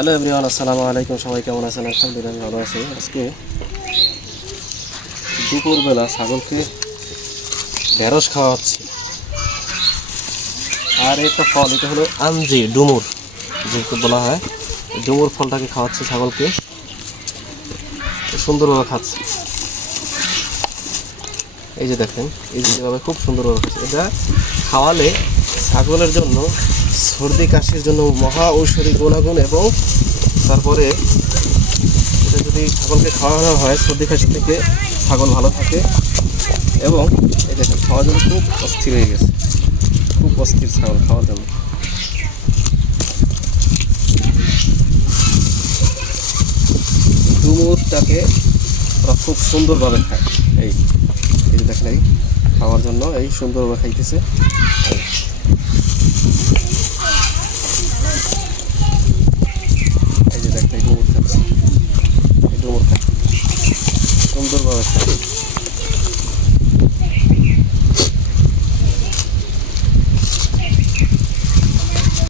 Hello everyone, আসসালামু আলাইকুম। সবাই কেমন আছেন? আলহামদুলিল্লাহ আমি ভালো আছি। আজকে দুপুরবেলা ছাগলকে ঢেঁড়স খাওয়াচ্ছি। আর একটা ফল, এটা হলো আঞ্জি ডুমুর যেহেতু বলা হয়, ডুমুর ফলটাকে খাওয়াচ্ছি ছাগলকে। সুন্দরভাবে খাচ্ছে, এই যে দেখেন, এই যেভাবে খুব সুন্দরভাবে খাচ্ছে। এটা খাওয়ালে ছাগলের জন্য সর্দি কাশির জন্য মহা ঔষধি গুণাগুণ, এবং তারপরে এটা যদি ছাগলকে খাওয়ানো হয় সর্দি কাশি থেকে ছাগল ভালো থাকে। এবং এই দেখেন খাওয়ার জন্য খুব অস্থির হয়ে গেছে, খুব অস্থির ছাগল খাওয়ার জন্য। ডুমুরটাকে ওরা খুব সুন্দরভাবে খায়। এই এই যে দেখেন, এই খাওয়ার জন্য এই সুন্দরভাবে খাইতেছে। এই যে দেখেন, এই ডুমুর খাচ্ছে, এই ডুমুর খায় সুন্দরভাবে খায়।